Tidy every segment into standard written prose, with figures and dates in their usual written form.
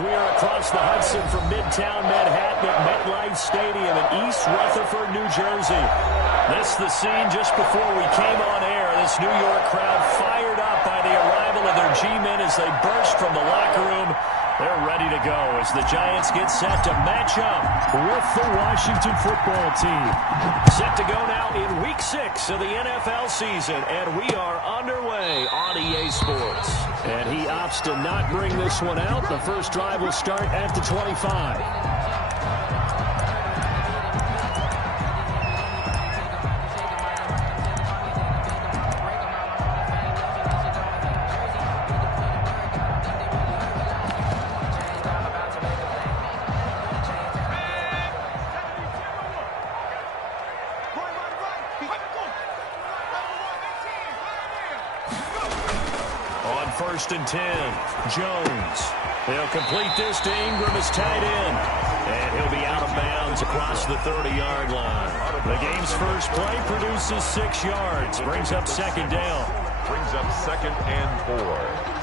We are across the Hudson from Midtown Manhattan at MetLife Stadium in East Rutherford, New Jersey. This is the scene just before we came on air. This New York crowd fired up by the arrival of their G-men as they burst from the locker room. They're ready to go as the Giants get set to match up with the Washington football team. Set to go now in Week 6 of the NFL season, and we are underway on EA Sports. And he opts to not bring this one out. The first drive will start at the 25. First and 10, Jones. They'll complete this to Ingram as tight end. And he'll be out of bounds across the 30-yard line. The game's first play produces 6 yards. Brings up second down. Brings up second and 4.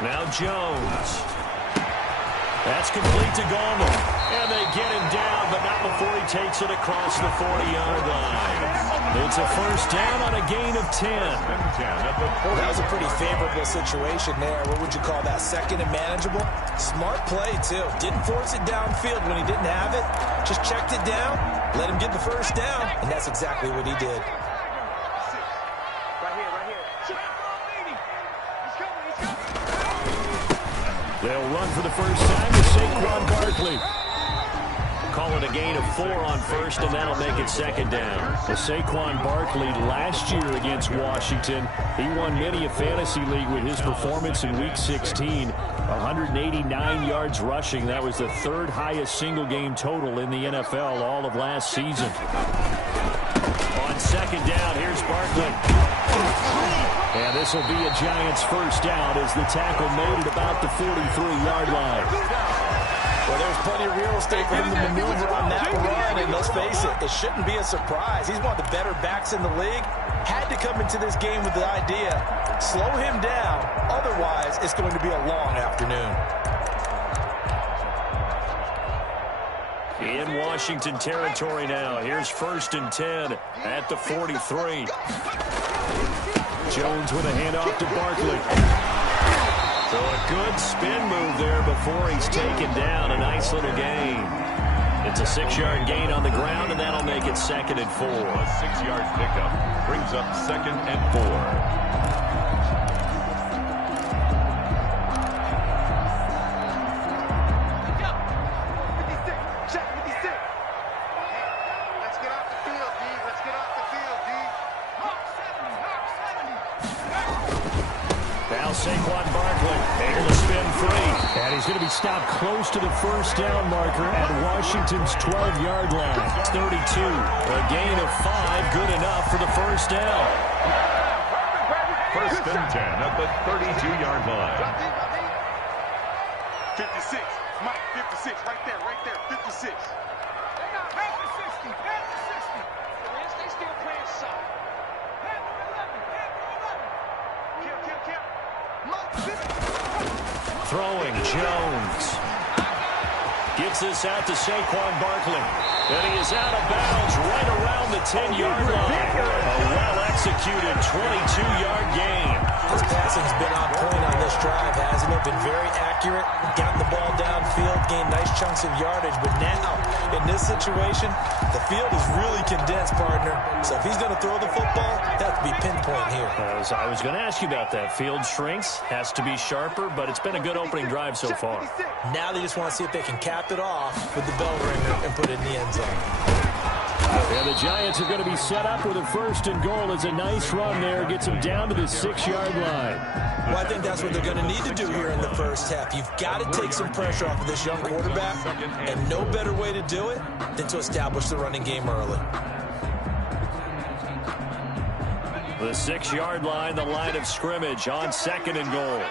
Now Jones. That's complete to Gallman. And they get him down, but not before he takes it across the 40-yard line. It's a first down on a gain of 10. That was a pretty favorable situation there. What would you call that? Second and manageable? Smart play, too. Didn't force it downfield when he didn't have it. Just checked it down, let him get the first down, and that's exactly what he did. They'll run for the first time to Saquon Barkley. Call it a gain of 4 on first, and that'll make it second down. The Saquon Barkley last year against Washington, he won many a fantasy league with his performance in Week 16. 189 yards rushing. That was the 3rd highest single-game total in the NFL all of last season. On second down, here's Barkley. And this will be a Giants first down as the tackle made at about the 43-yard line. Well, there's plenty of real estate for him to maneuver on that run, and let's face it, it shouldn't be a surprise. He's one of the better backs in the league. Had to come into this game with the idea, slow him down, otherwise it's going to be a long afternoon. In Washington territory now, here's first and 10 at the 43. Jones with a handoff to Barkley. So a good spin move there before he's taken down. A nice little gain. It's a 6-yard gain on the ground, and that'll make it second and 4. A 6-yard pickup brings up second and 4. Saquon Barkley able to spin free. And he's going to be stopped close to the first down marker at Washington's 12-yard line. 32. A gain of 5. Good enough for the first down. First and 10 at the 32-yard line. 56. Mike, 56. Right there. 56. They got back to 60. Back to 60. They still playing solid. Back to 11. Back to 11. Kill. Throwing Jones. Gets this out to Saquon Barkley. And he is out of bounds right around the 10-yard line. A well-executed 22-yard gain. His passing's been on point on this drive, hasn't it? Been very accurate, gotten the ball downfield, gained nice chunks of yardage. But now, in this situation, the field is really condensed, partner. So if he's going to throw the football, that has to be pinpoint here. I was going to ask you about that. Field shrinks, has to be sharper, but it's been a good opening drive so far. Now they just want to see if they can cap it off with the bell ringer and put it in the end zone. And the Giants are going to be set up with a 1st and goal as a nice run there. Gets them down to the 6-yard line. Well, I think that's what they're going to need to do here in the first half. You've got to take some pressure off of this young quarterback, and no better way to do it than to establish the running game early. The 6-yard line, the line of scrimmage on 2nd and goal.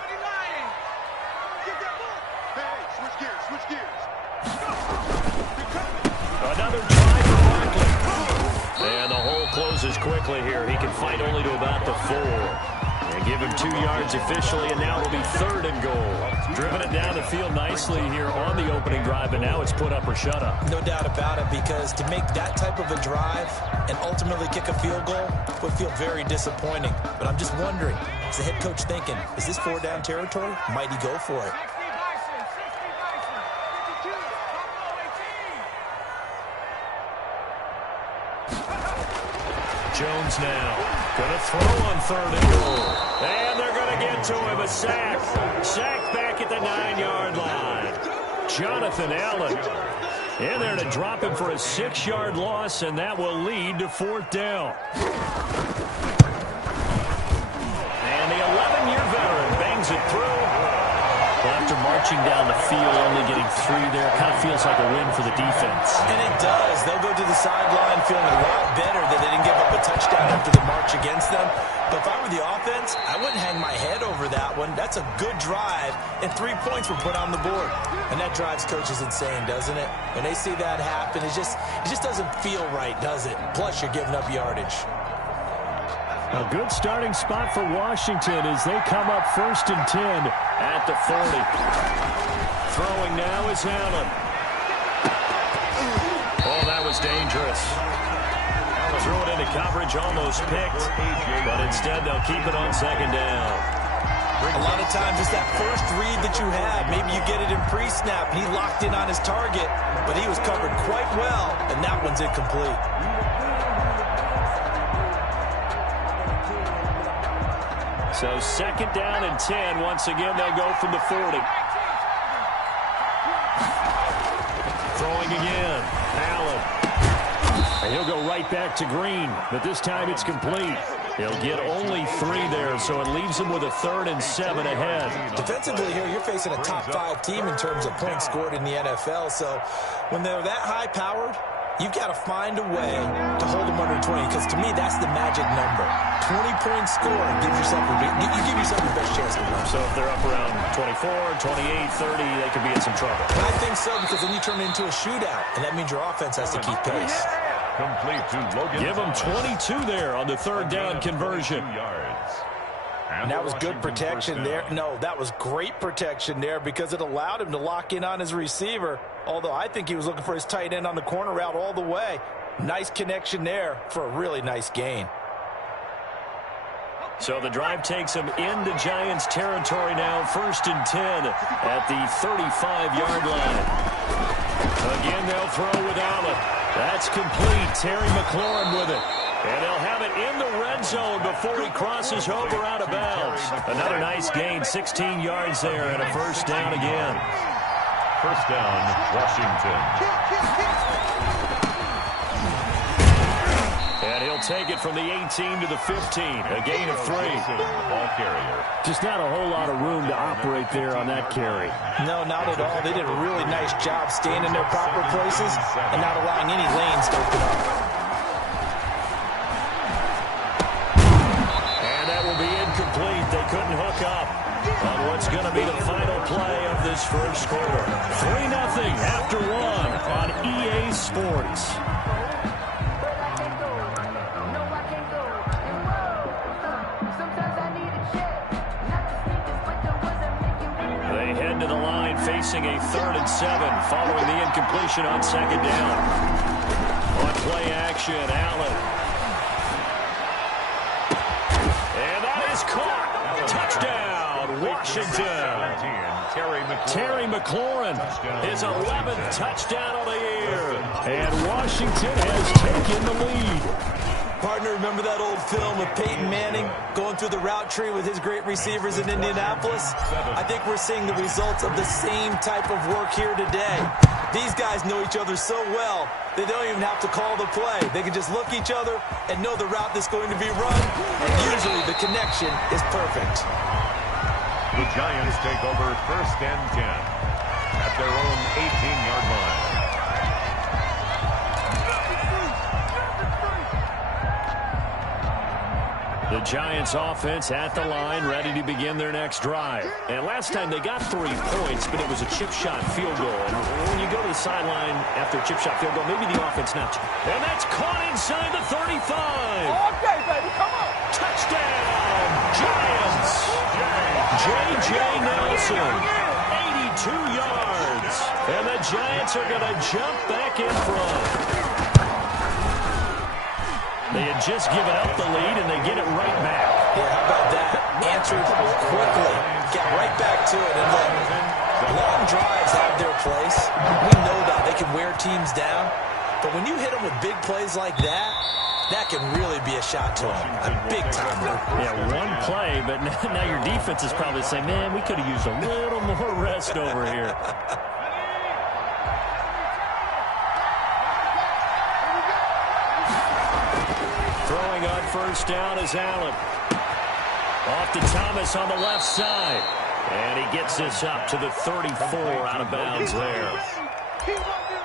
Another try for Barkley. And the hole closes quickly here. He can fight only to about the 4. And give him 2 yards officially, and now it'll be 3rd and goal. Driven it down the field nicely here on the opening drive, but now it's put up or shut up. No doubt about it, because to make that type of a drive and ultimately kick a field goal would feel very disappointing. But I'm just wondering, is the head coach thinking, is this 4-down territory? Might he go for it? Jones now going to throw on 3rd and goal. And they're going to get to him. A sack. Sack back at the 9-yard line. Jonathan Allen in there to drop him for a 6-yard loss, and that will lead to 4th down. And the 11-year veteran bangs it through. Well, after marching down the field, only getting 3 there, kind of feels like a win for the defense. And it does. They'll go to the sideline feeling a lot better that they didn't give up a touchdown after the march against them. But if I were the offense, I wouldn't hang my head over that one. That's a good drive, and 3 points were put on the board. And that drives coaches insane, doesn't it? When they see that happen, it just doesn't feel right, does it? Plus, you're giving up yardage. A good starting spot for Washington as they come up 1st and 10 at the 40. Throwing now is Allen. Oh, that was dangerous. Threw it into coverage, almost picked, but instead they'll keep it on 2nd down. A lot of times it's that first read that you have. Maybe you get it in pre-snap. He locked in on his target, but he was covered quite well, and that one's incomplete. So 2nd down and 10. Once again, they'll go from the 40. Throwing again. Allen. And he'll go right back to Green, but this time it's complete. He'll get only 3 there, so it leaves him with a 3rd and 7 ahead. Defensively here, you're facing a top 5 team in terms of points scored in the NFL, so when they're that high-powered, you've got to find a way to hold them under 20, because to me, that's the magic number. 20-point score gives yourself you give yourself the best chance to win. So if they're up around 24, 28, 30, they could be in some trouble. And I think so, because then you turn it into a shootout, and that means your offense has to keep pace. Complete to Logan. Give them 22 there on the 3rd down conversion. And that was good protection there. No, that was great protection there because it allowed him to lock in on his receiver, although I think he was looking for his tight end on the corner route all the way. Nice connection there for a really nice gain. So the drive takes him into Giants territory now, 1st and 10 at the 35-yard line. Again, they'll throw with Allen. That's complete. Terry McLaurin with it. And they'll have it in the red zone before he crosses over out of bounds. Another nice gain, 16 yards there, and a 1st down again. 1st down, Washington. And he'll take it from the 18 to the 15, a gain of 3. Ball carrier. Just not a whole lot of room to operate there on that carry. No, not at all. They did a really nice job staying in their proper places and not allowing any lanes to open up. And that will be incomplete. They couldn't hook up on what's going to be the final play of this 1st quarter. 3-0 after 1 on EA Sports. Facing a 3rd and 7 following the incompletion on 2nd down. On play action, Allen. And that is caught. Touchdown, Washington. Terry McLaurin, his 11th touchdown of the year. And Washington has taken the lead. Partner, remember that old film of Peyton Manning going through the route tree with his great receivers in Indianapolis? I think we're seeing the results of the same type of work here today. These guys know each other so well, they don't even have to call the play. They can just look at each other and know the route that's going to be run, and usually the connection is perfect. The Giants take over 1st and 10 at their own 18-yard line. The Giants offense at the line, ready to begin their next drive. And last time they got 3 points, but it was a chip shot field goal. And when you go to the sideline after a chip shot field goal, maybe the offense not. And that's caught inside the 35. Okay, baby, come on. Touchdown, Giants. J.J. Nelson, 82 yards. And the Giants are going to jump back in front. They had just given up the lead, and they get it right back. Yeah, how about that? Answered quickly. Get right back to it. And look, long drives have their place. We know that. They can wear teams down. But when you hit them with big plays like that, that can really be a shot to them. A big timer. Yeah, one play, but now your defense is probably saying, man, we could have used a little more rest over here. Throwing on 1st down is Allen. Off to Thomas on the left side. And he gets this up to the 34, out of bounds there.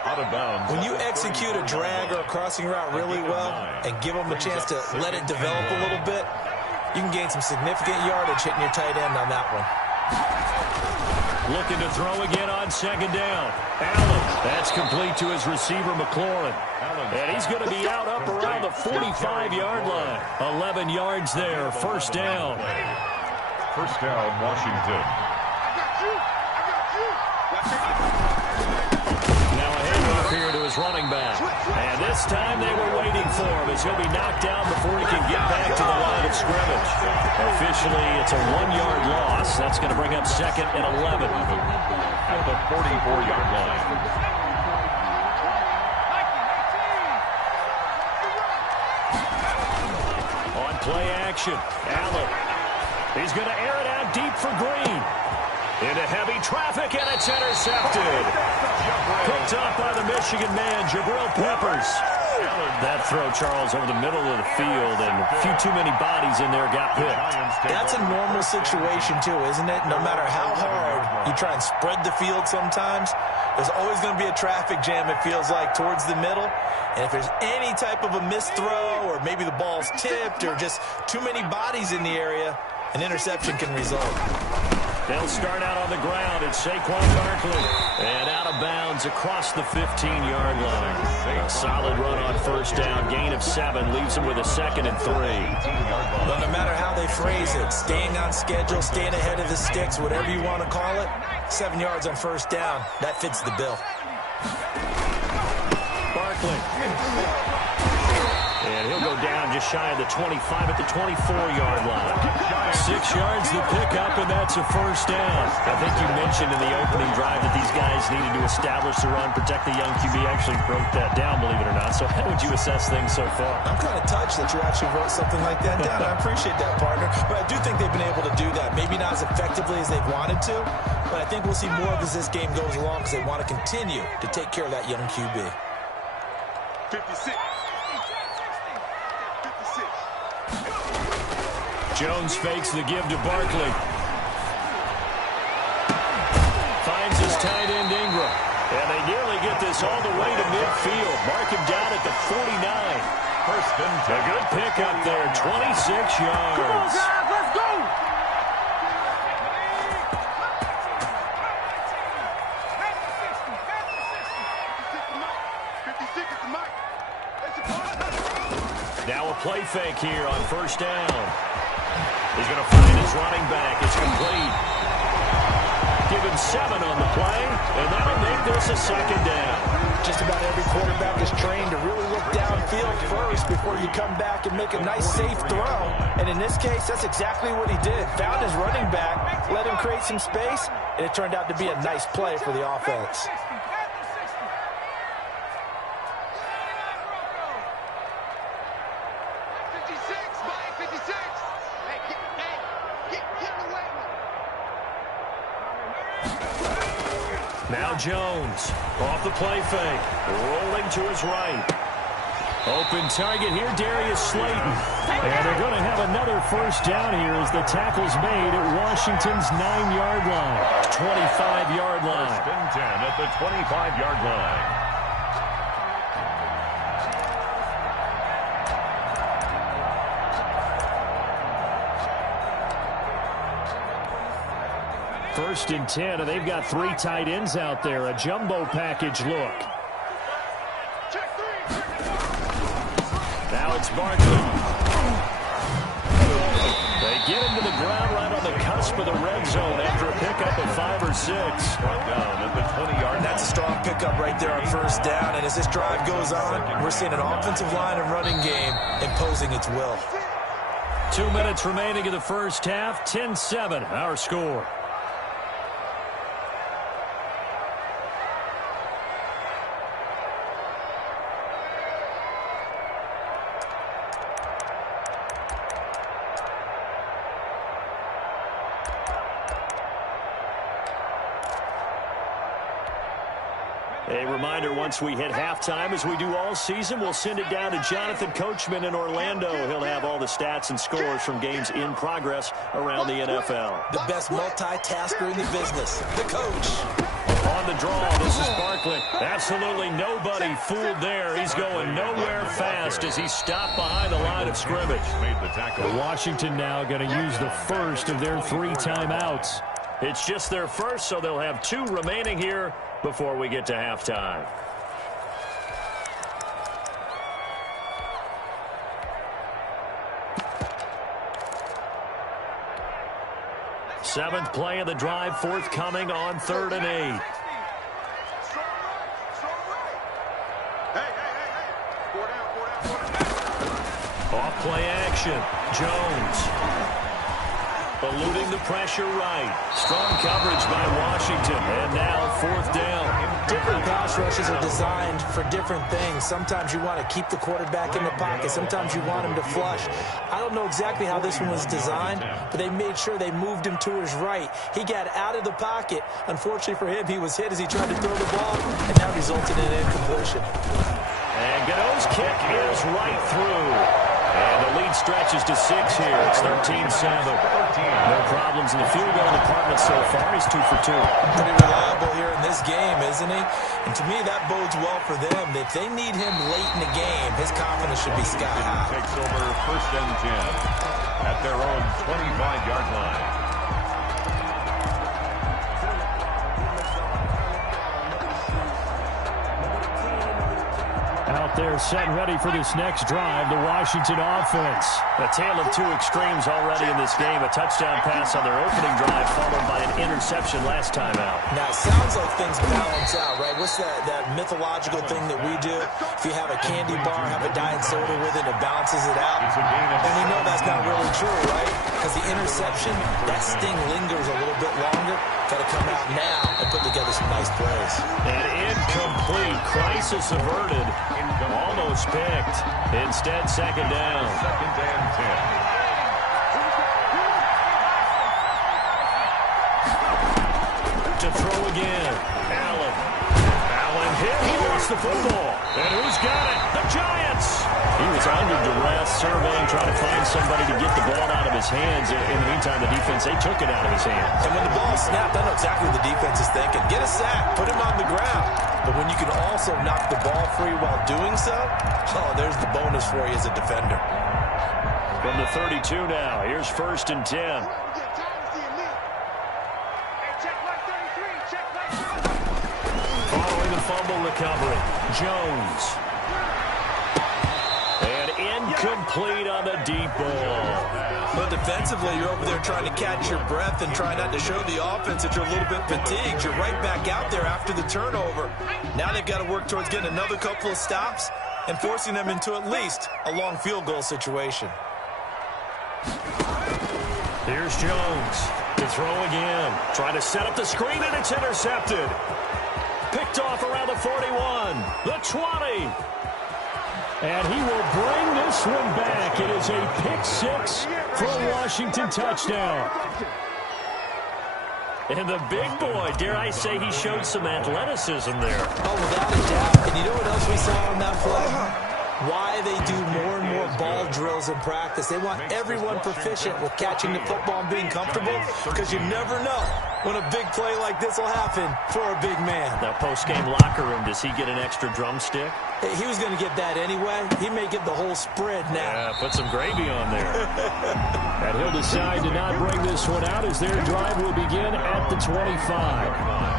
Out of bounds. When you execute a drag or a crossing route really well and give them a chance to let it develop a little bit, you can gain some significant yardage hitting your tight end on that one. Looking to throw again on 2nd down. Allen, that's complete to his receiver, McLaurin. And he's going to be out up around the 45-yard line. 11 yards there, 1st down. 1st down, Washington. Now a handoff here to his running back. And this time they were waiting for him as he'll be knocked down before he can get back to the line of scrimmage. Officially, it's a 1-yard loss. That's going to bring up 2nd and 11. At the 44-yard line. Play action. Allen. He's going to air it out deep for Green. Into heavy traffic, and it's intercepted. Picked up by the Michigan man, Jabril Peppers. That throw, Charles, over the middle of the field, and a few too many bodies in there got picked. That's a normal situation, too, isn't it? No matter how hard you try and spread the field sometimes, there's always going to be a traffic jam, it feels like, towards the middle. And if there's any type of a missed throw, or maybe the ball's tipped, or just too many bodies in the area, an interception can result. They'll start out on the ground. It's Saquon Barkley. And out of bounds across the 15-yard line. A solid run on 1st down. Gain of 7 leaves them with a 2nd and 3. But no matter how they phrase it, staying on schedule, staying ahead of the sticks, whatever you want to call it, 7 yards on 1st down, that fits the bill. Barkley. And he'll go down just shy of the 25 at the 24-yard line. 6 yards the pickup, and that's a 1st down. I think you mentioned in the opening drive that these guys needed to establish the run, protect the young QB. Actually broke that down, believe it or not. So how would you assess things so far? I'm kind of touched that you actually wrote something like that down. I appreciate that, partner. But I do think they've been able to do that. Maybe not as effectively as they've wanted to, but I think we'll see more of as this game goes along because they want to continue to take care of that young QB. 56. Jones fakes the give to Barkley. Finds his tight end Ingram. And they nearly get this all the way to midfield. Mark him down at the 49. 1st and 10. A good pickup there, 26 yards. Come on, guys, let's go. Now a play fake here on 1st down. He's going to find his running back. It's complete. Give him 7 on the play, and that'll make this a 2nd down. Just about every quarterback is trained to really look downfield first before you come back and make a nice, safe throw. And in this case, that's exactly what he did. Found his running back, let him create some space, and it turned out to be a nice play for the offense. Now Jones off the play fake, rolling to his right. Open target here, Darius Slayton. And they're going to have another first down here as the tackle's made at Washington's 9-yard line. 25-yard line. First and 10 at the 25-yard line. First and 10, and they've got 3 tight ends out there. A jumbo package look. Now it's Barkley. They get him to the ground right on the cusp of the red zone after a pickup of 5 or 6. Brought down at the 20-yard line. That's a strong pickup right there on first down. And as this drive goes on, we're seeing an offensive line and running game imposing its will. 2 minutes remaining in the first half. 10-7, our score. A reminder, once we hit halftime, as we do all season, we'll send it down to Jonathan Coachman in Orlando. He'll have all the stats and scores from games in progress around the NFL. The best multitasker in the business, the coach. On the draw, this is Barkley. Absolutely nobody fooled there. He's going nowhere fast as he stopped behind the line of scrimmage. Made the tackle. Washington now going to use the first of their 3 timeouts. It's just their first, so they'll have 2 remaining here before we get to halftime. Seventh play of the drive forthcoming on 3rd and 8. Off play action. Jones. Eluding the pressure right. Strong coverage by Washington. And now 4th down. Different pass rushes are designed for different things. Sometimes you want to keep the quarterback in the pocket. Sometimes you want him to flush. I don't know exactly how this one was designed, but they made sure they moved him to his right. He got out of the pocket. Unfortunately for him, he was hit as he tried to throw the ball, and that resulted in an incompletion. And Godot's kick is right through. And the lead stretches to 6 here. It's 13-7. No problems in the field goal department so far. He's 2 for 2. Pretty reliable here in this game, isn't he? And to me, that bodes well for them. If they need him late in the game, his confidence should be sky high. Takes over first and 10 at their own 25-yard line. Out there set and ready for this next drive, the Washington offense. A tale of 2 extremes already in this game. A touchdown pass on their opening drive followed by an interception last time out. Now, it sounds like things balance out, right? What's that mythological thing that we do? If you have a candy bar, have a diet soda with it, it balances it out. And we know that's not really true, right? Because the interception, that sting lingers a little bit longer. Got to come out now and put together some nice plays. An incomplete, crisis averted. Almost picked. Instead, 2nd down. 2nd and 10. To throw again. Allen hit. He lost the football. And who's got it? The Giants. He was under duress, surveying, trying to find somebody to get the ball out of his hands. In the meantime, the defense, they took it out of his hands. And when the ball snapped, I know exactly what the defense is thinking. Get a sack. Put him on the ground. But when you can also knock the ball free while doing so, oh, there's the bonus for you as a defender. From the 32 now, here's 1st and 10. Following the fumble recovery, Jones. And incomplete on the deep ball. But defensively, you're over there trying to catch your breath and try not to show the offense that you're a little bit fatigued. You're right back out there after the turnover. Now they've got to work towards getting another couple of stops and forcing them into at least a long field goal situation. Here's Jones to throw again. Trying to set up the screen, and it's intercepted. Picked off around the 41, the 20. And he will bring this one back. It is a pick 6 for a Washington touchdown. And the big boy, dare I say, he showed some athleticism there. Oh, without a doubt. And you know what else we saw on that play? Why they do more and more ball drills in practice. They want everyone proficient with catching the football and being comfortable, because you never know when a big play like this will happen for a big man. Now, post-game locker room, does he get an extra drumstick? Hey, he was going to get that anyway. He may get the whole spread now. Yeah, put some gravy on there. And he'll decide to not bring this one out as their drive will begin at the 25.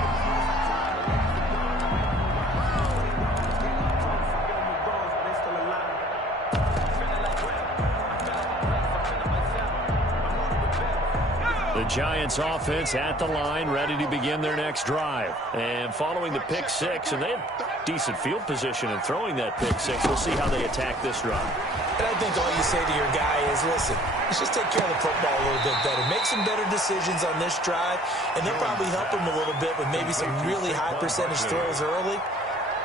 The Giants offense at the line, ready to begin their next drive. And following the pick six, and they had decent field position in throwing that pick six. We'll see how they attack this drive. And I think all you say to your guy is, listen, let's just take care of the football a little bit better. Make some better decisions on this drive, and they'll probably help him a little bit with maybe some really high percentage throws early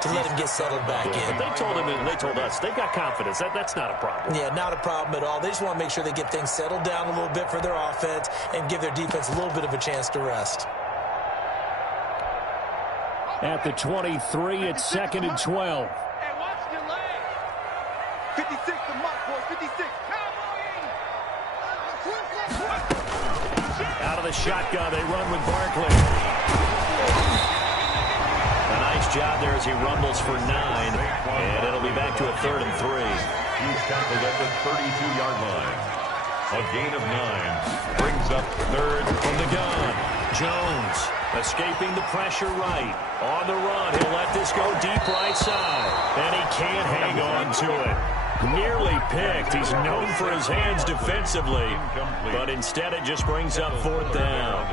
to let him get settled back in. But they told him, and they told us, they've got confidence. That's not a problem. Yeah, not a problem at all. They just want to make sure they get things settled down a little bit for their offense and give their defense a little bit of a chance to rest. At the 23, it's 2nd and 12. Hey, watch your leg. 56 to mark, boys. 56. Out of the shotgun, they run with Barkley. A nice job there as he rumbles for 9, and it'll be back to a 3rd and 3. He's tackled at the 32-yard line. A gain of 9 brings up 3rd From the gun, Jones escaping the pressure right. On the run, he'll let this go deep right side, and he can't hang on to it. Nearly picked. He's known for his hands defensively, but instead it just brings up 4th down.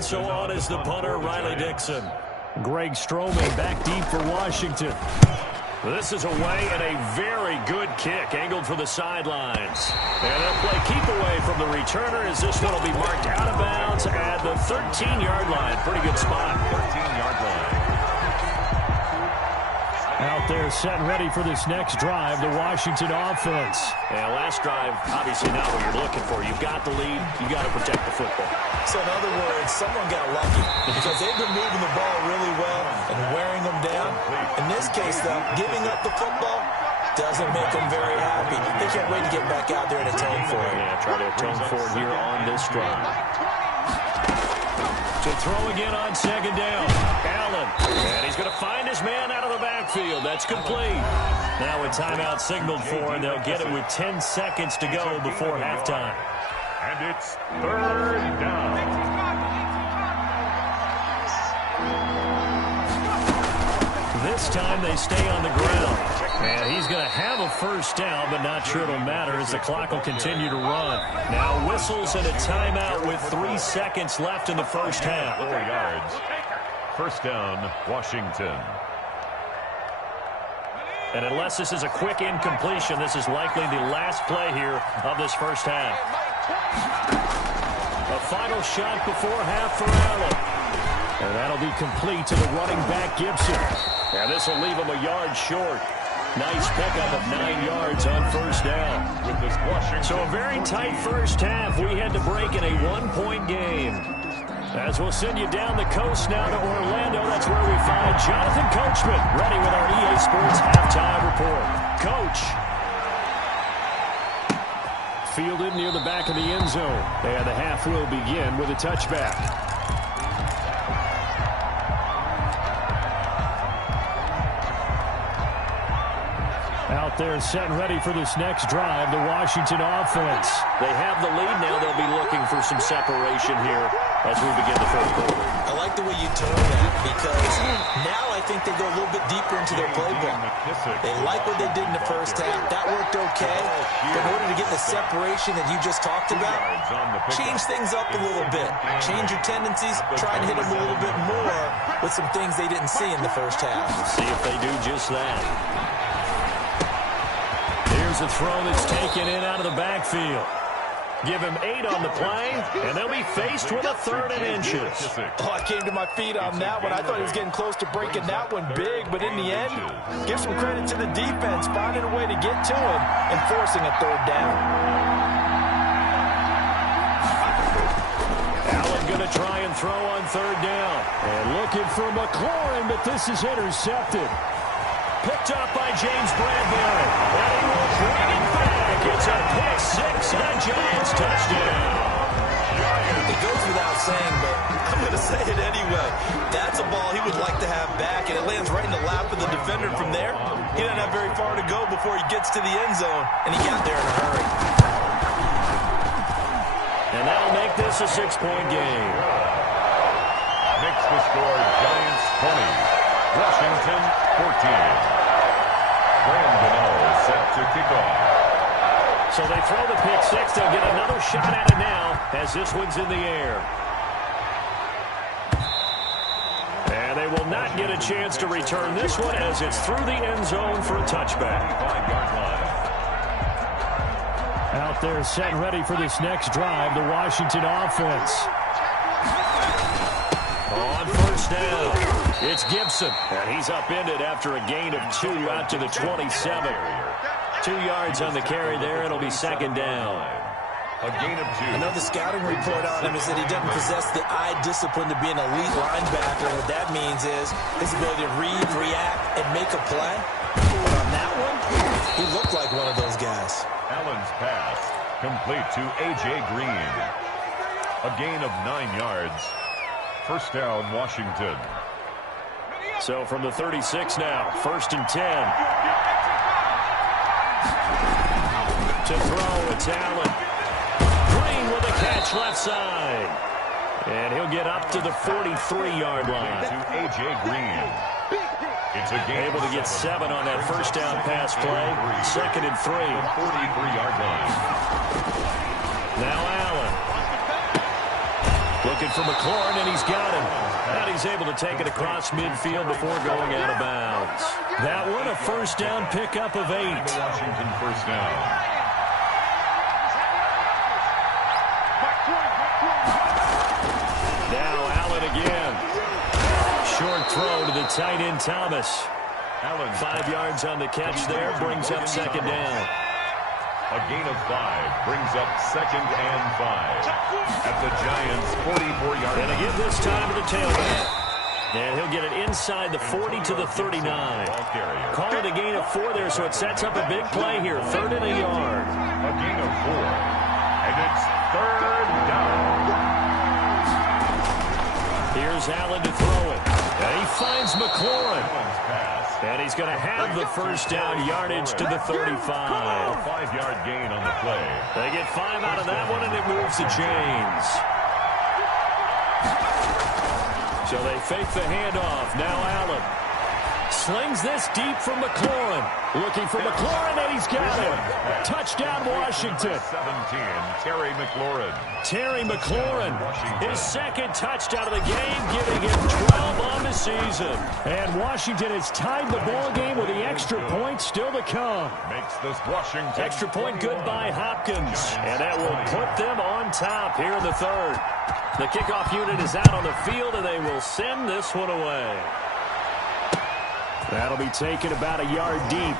So on is the punter, Riley Dixon. Greg Stroman back deep for Washington. This is away and a very good kick angled for the sidelines. And they'll play keep away from the returner as this one will be marked out of bounds at the 13-yard line. Pretty good spot. 13-yard line. Out there set and ready for this next drive, the Washington offense. And last drive, obviously not what you're looking for. You've got the lead. You've got to protect the football. So in other words, someone got lucky because they've been moving the ball really well and wearing them down. In this case, though, giving up the football doesn't make them very happy. They can't wait to get back out there and atone for it. Yeah, try to atone for it here on this drive. To throw again on 2nd down. Allen. And he's going to find his man out of the backfield. That's complete. Now a timeout signaled for, and they'll get it with 10 seconds to go before halftime. And it's 3rd down. This time they stay on the ground. And he's going to have a 1st down, but not sure it'll matter as the clock will continue to run. Now whistles and a timeout with 3 seconds left in the first half. 4 yards. 1st down, Washington. And unless this is a quick incompletion, this is likely the last play here of this first half. A final shot before half for Allen. And that'll be complete to the running back, Gibson. And this will leave him a yard short. Nice pickup of 9 yards on 1st down. With this Washington. So a very tight first half. We had to break in a 1-point game. As we'll send you down the coast now to Orlando, that's where we find Jonathan Coachman, ready with our EA Sports halftime report. Coach. Fielded near the back of the end zone. And the half will begin with a touchback. Out there set and ready for this next drive, the Washington offense. They have the lead now. They'll be looking for some separation here as we begin the 4th quarter. I like the way you turn that because now I think they go a little bit deeper into their playbook. They like what they did in the first half. That worked okay. But in order to get the separation that you just talked about, change things up a little bit. Change your tendencies. Try and hit them a little bit more with some things they didn't see in the first half. We'll see if they do just that. Here's a throw that's taken in out of the backfield. Give him 8 on the play, and they'll be faced with a 3rd and inches. Oh, I came to my feet on that one. I thought he was getting close to breaking that one big, but in the end, give some credit to the defense, finding a way to get to him and forcing a 3rd down. Allen going to try and throw on 3rd down. And looking for McLaurin, but this is intercepted. Picked up by James Bradbury. And he will bring it back. It's a pick 6 and a Giants touchdown. It goes without saying, but I'm going to say it anyway. That's a ball he would like to have back, and it lands right in the lap of the defender from there. He doesn't have very far to go before he gets to the end zone, and he got there in a hurry. And that'll make this a 6-point game. Makes the score Giants 20. Washington 14. Brandon set to kick off. So they throw the pick 6. They'll get another shot at it now as this one's in the air. And they will not get a chance to return this one as it's through the end zone for a touchback. 5-yard line. Out there set and ready for this next drive, the Washington offense. On 1st down. It's Gibson, and he's upended after a gain of 2 out to the 27. 2 yards on the carry there. It'll be 2nd down. A gain of 2. Another scouting report on him is that he doesn't possess the eye discipline to be an elite linebacker. What that means is his ability to read, react, and make a play. But on that one, he looked like one of those guys. Allen's pass complete to A.J. Green. A gain of 9 yards. 1st down, Washington. So from the 36 now, 1st and 10. To throw, it's Allen. Green with a catch left side. And he'll get up to the 43-yard line. To A.J. Green. It's a game able to get 7 on that 1st down pass play. 2nd and 3. 43-yard line. Now Allen. Looking for McLaurin, and he's got him. And he's able to take it across midfield before going out of bounds. That one, a 1st down pickup of 8. Washington 1st down. Now Allen again. Short throw to the tight end Thomas. Allen 5 yards on the catch there, brings up 2nd down. A gain of 5 brings up 2nd and 5 at the Giants' 44-yard line. And again this time to the tailback. And he'll get it inside the 40 to the 39. Call it a gain of 4 there, so it sets up a big play here. 3rd and a yard. A gain of 4. And it's 3rd down. Here's Allen to throw it. And he finds McLaurin. And he's going to have the 1st down yardage to the 35. A 5-yard gain on the play. They get 5 out of that one, and it moves the chains. So they fake the handoff. Now Allen slings this deep from McLaurin. Looking for McLaurin, and he's got him. Touchdown, Washington. 17, Terry McLaurin. Terry McLaurin, his 2nd touchdown of the game, giving him 12 on the season. And Washington has tied the ball game with the extra point still to come. Makes this Washington. Extra point good by Hopkins. And that will put them on top here in the 3rd. The kickoff unit is out on the field, and they will send this one away. That'll be taken about a yard deep.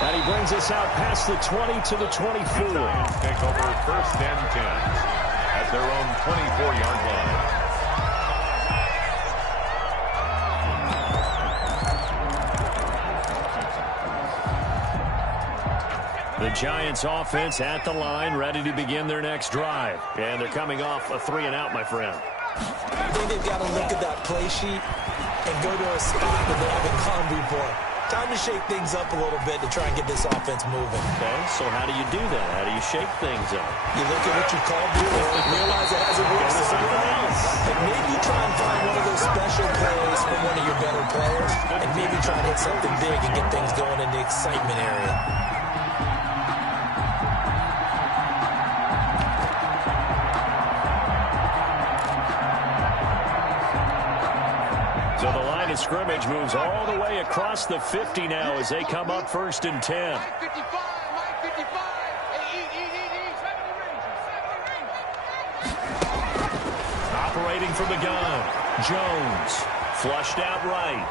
And he brings us out past the 20 to the 24. Take over 1st and 10 at their own 24-yard line. The Giants offense at the line, ready to begin their next drive. And they're coming off a 3-and-out, my friend. I think they've got to look at that play sheet and go to a spot that they haven't gone before. Time to shake things up a little bit to try and get this offense moving. Okay, so how do you do that? How do you shake things up? You look at what you called before and realize it hasn't worked so well. And maybe you try and find one of those special plays from one of your better players, and maybe try and hit something big and get things going in the excitement area. So the line of scrimmage moves all the way across the 50 now as they come up 1st and 10. operating from the gun. Jones flushed out right.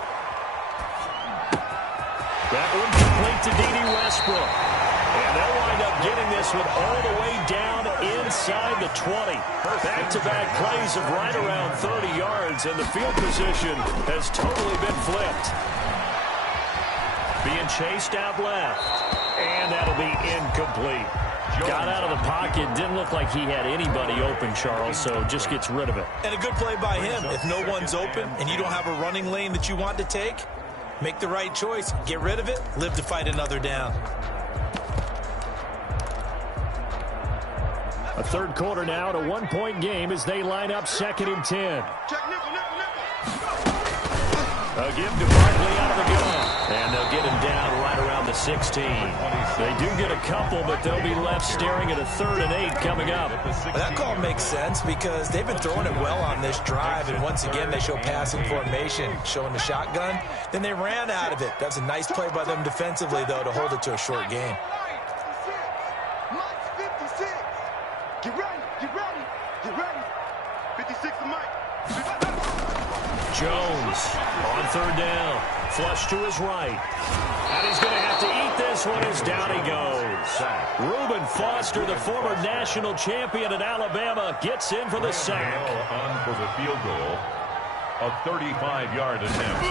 That one complete to D.D. Westbrook. And they'll wind up getting this one all the way down inside the 20. Back-to-back plays of right around 30 yards, and the field position has totally been flipped. Being chased out left, and that'll be incomplete. Got out of the pocket, didn't look like he had anybody open, Charles, so just gets rid of it. And a good play by him. If no one's open and you don't have a running lane that you want to take, make the right choice. Get rid of it, live to fight another down. A third quarter now, and a one-point game as they line up 2nd and 10. A give to Barkley out of the gun. And they'll get him down right around the 16. They do get a couple, but they'll be left staring at a 3rd and 8 coming up. Well, that call makes sense because they've been throwing it well on this drive, and once again they show passing formation, showing the shotgun. Then they ran out of it. That's a nice play by them defensively, though, to hold it to a short game. Get ready, get ready, get ready. 56 to Mike. Jones on 3rd down. Flush to his right. And he's going to have to eat this one as down he goes. Reuben Foster, the former national champion at Alabama, gets in for the sack. On for the field goal. A 35-yard attempt.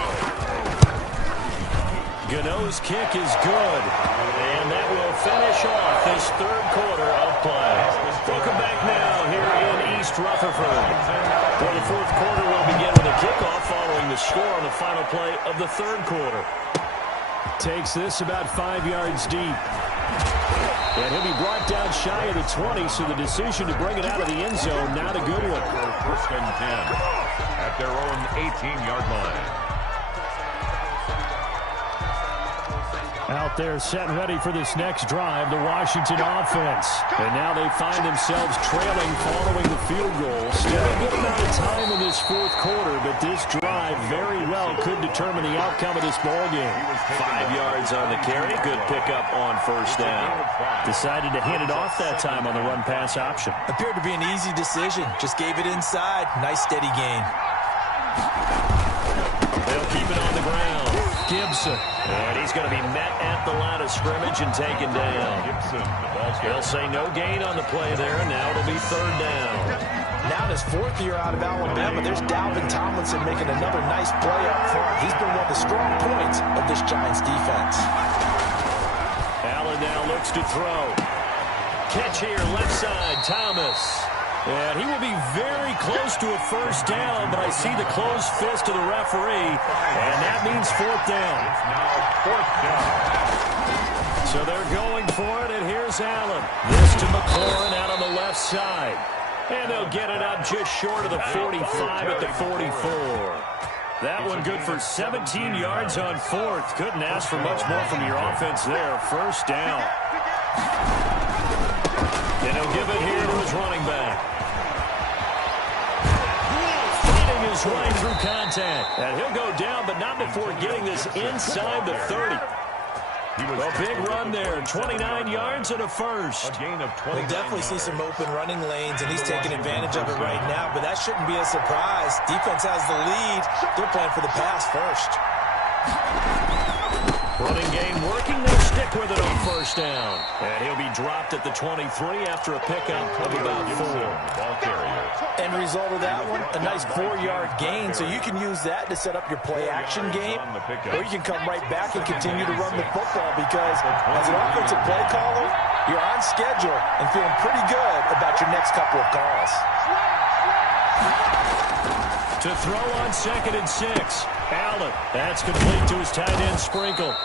Gano's kick is good. And that will finish off this 3rd quarter of play. Welcome back now here in East Rutherford. For the 4th quarter, we'll begin with a kickoff following the score on the final play of the 3rd quarter. Takes this about 5 yards deep. And he'll be brought down shy of the 20, so the decision to bring it out of the end zone, not a good one. 1st and 10 at their own 18-yard line. Out there set and ready for this next drive, the Washington offense. And now they find themselves trailing following the field goal. Still a good amount of time in this 4th quarter, but this drive very well could determine the outcome of this ballgame. 5 yards on the carry. Good pickup on 1st down. Decided to hand it off that time on the run-pass option. Appeared to be an easy decision. Just gave it inside. Nice steady gain. They'll keep it on the ground. Gibson. And he's going to be met at the line of scrimmage and taken down. They'll say no gain on the play there, and now it'll be 3rd down. Now in his 4th year out of Alabama, there's Dalvin Tomlinson making another nice play up front. He's been one of the strong points of this Giants defense. Allen now looks to throw. Catch here, left side, Thomas. And he will be very close to a 1st down, but I see the closed fist of the referee, and that means 4th down. It's now 4th down. So they're going for it, and here's Allen. This to McLaurin out on the left side. And they'll get it up just short of the 45 at the 44. That one good for 17 yards on 4th. Couldn't ask for much more from your offense there. 1st down. And he'll give it here to his running back. Fighting his way through contact. And he'll go down, but not before getting this inside the 30. A big run there, 29 yards and a 1st. A gain of 20. We'll definitely see some open running lanes, and he's taking advantage of it right now, but that shouldn't be a surprise. Defense has the lead. They're playing for the pass first. Running game working. They'll stick with it on 1st down. And he'll be dropped at the 23 after a pickup of about 4. Ball carrier. End result of that one, a nice 4-yard gain, so you can use that to set up your play-action game, or you can come right back and continue to run the football because as an offensive play caller, you're on schedule and feeling pretty good about your next couple of calls. To throw on 2nd and 6. Allen, that's complete to his tight end Sprinkle.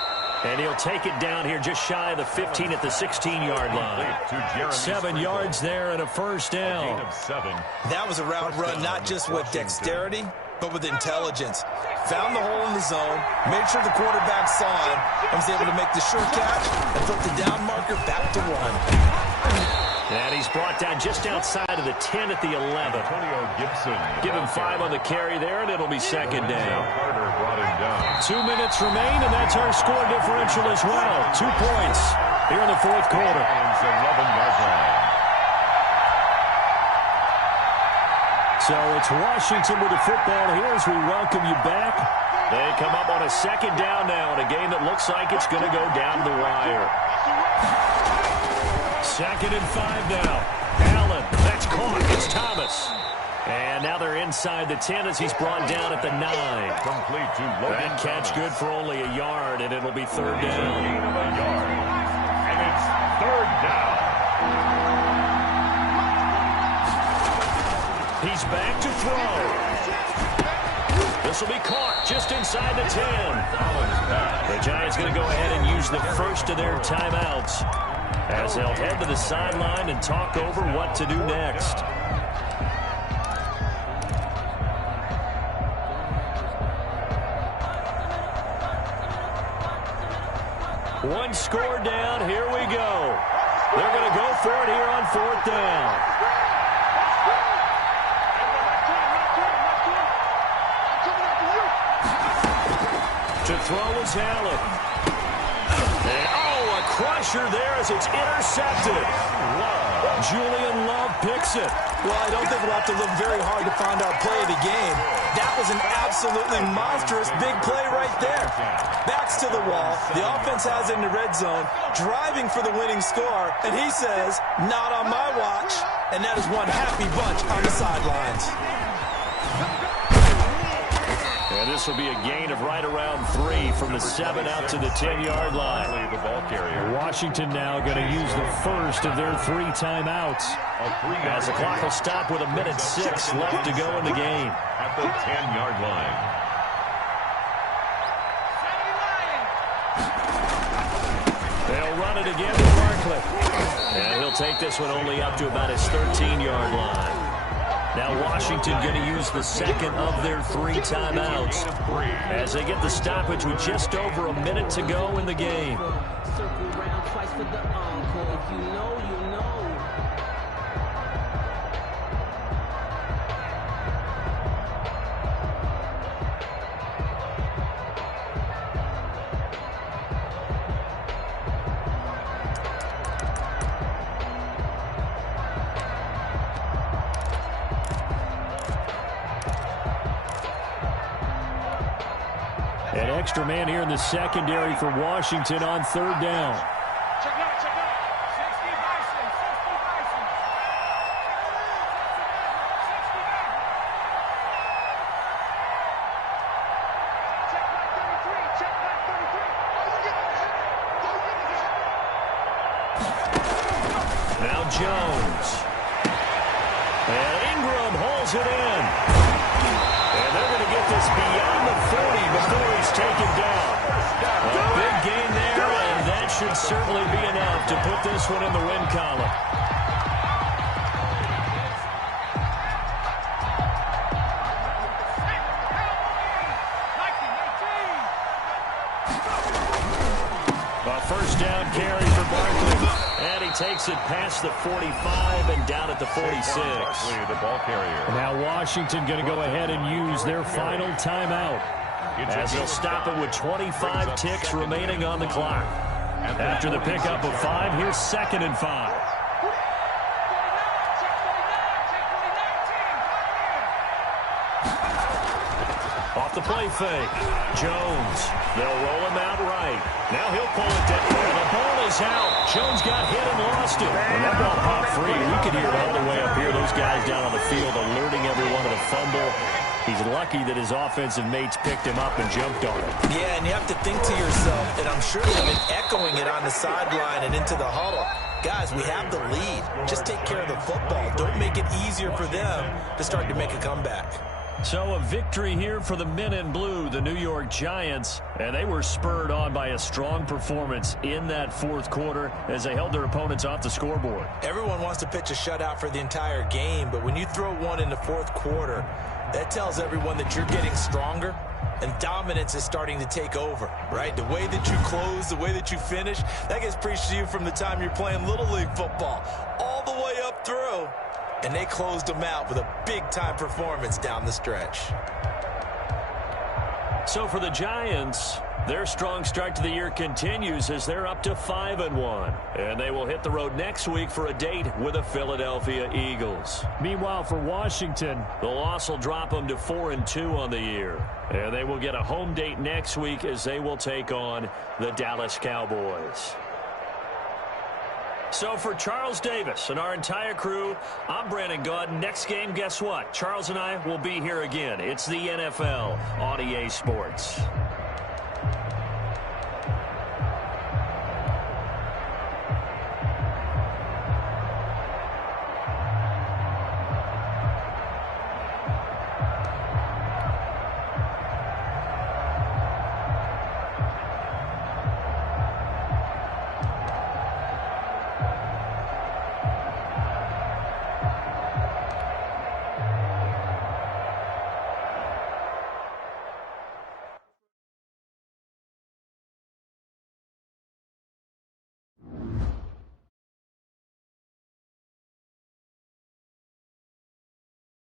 And he'll take it down here just shy of the 15 at the 16-yard line. 7 yards there and a 1st down. That was a route run not just with dexterity, but with intelligence. Found the hole in the zone, made sure the quarterback saw him, and was able to make the sure catch and flip the down marker back to 1. And he's brought down just outside of the 10 at the 11. Gibson. Give him 5 on the carry there, and it'll be 2nd down. Carter brought him down. 2 minutes remain, and that's our score differential as well. 2 points here in the 4th quarter. 11-yard line. So it's Washington with the football here as we welcome you back. They come up on a second down now in a game that looks like it's going to go down the wire. 2nd and 5 now. Allen, that's caught. It's Thomas. And now they're inside the 10 as he's brought down at the 9. Complete to Logan That catch Thomas. good for only a yard, and it'll be 3rd down. Gain of a yard. And it's 3rd down. He's back to throw. This will be caught just inside the 10. The Giants going to go ahead and use the first of their timeouts as they'll head to the sideline and talk over what to do next. One score down. Here we go. They're going to go for it here on 4th down. To throw is Allen. And, a crusher there as it's intercepted. Julian Love picks it. Well, I don't think we'll have to look very hard to find our play of the game. That was an absolutely monstrous big play right there. Backs to the wall. The offense has it in the red zone, driving for the winning score. And he says, not on my watch. And that is one happy bunch on the sidelines. And this will be a gain of right around 3 from the 7 out to the 10-yard line. The ball carrier. Washington now going to use the first of their 3 timeouts. As the clock will stop with 1:06 left to go in the game. At the 10-yard line. They'll run it again with Barkley. And he'll take this one only up to about his 13-yard line. Now Washington going to use the second of their 3 timeouts as they get the stoppage with just over a minute to go in the game. Circle round twice for the encore. If you know, you know. An extra man here in the secondary for Washington on 3rd down. Check out, check out. 60 Bison, 60 Bison. 69. Check back 33, check back 33. Now Jones. And Ingram holds it in. And they're going to get this beyond the 40 before he's taken down. A big gain there, and that should certainly be enough to put this one in the win column. A first down carry for Barkley. And he takes it past the 45 and down at the 46. The ball carrier. Now Washington going to go ahead and use their final timeout as they'll stop it with 25 ticks remaining on the clock. After the pickup of 5, here's 2nd and 5. Off the play fake. Jones. They'll roll him out right. Now he'll pull it down. And the ball is out. Jones got hit and lost it. When that ball popped free, we could hear it all the way up here. Those guys down on the field alerting everyone of the fumble. He's lucky that his offensive mates picked him up and jumped on him. Yeah, and you have to think to yourself, and I'm sure they've been echoing it on the sideline and into the huddle. Guys, we have the lead. Just take care of the football. Don't make it easier for them to start to make a comeback. So a victory here for the men in blue, the New York Giants. And they were spurred on by a strong performance in that 4th quarter as they held their opponents off the scoreboard. Everyone wants to pitch a shutout for the entire game, but when you throw one in the 4th quarter, that tells everyone that you're getting stronger and dominance is starting to take over, right? The way that you close, the way that you finish, that gets preached to you from the time you're playing Little League football all the way up through. And they closed them out with a big-time performance down the stretch. So for the Giants, Their strong start to the year continues as they're up to 5-1. And they will hit the road next week for a date with the Philadelphia Eagles. Meanwhile, for Washington, the loss will drop them to 4-2 on the year. And they will get a home date next week as they will take on the Dallas Cowboys. So for Charles Davis and our entire crew, I'm Brandon Gaudin. Next game, guess what? Charles and I will be here again. It's the NFL on EA Sports.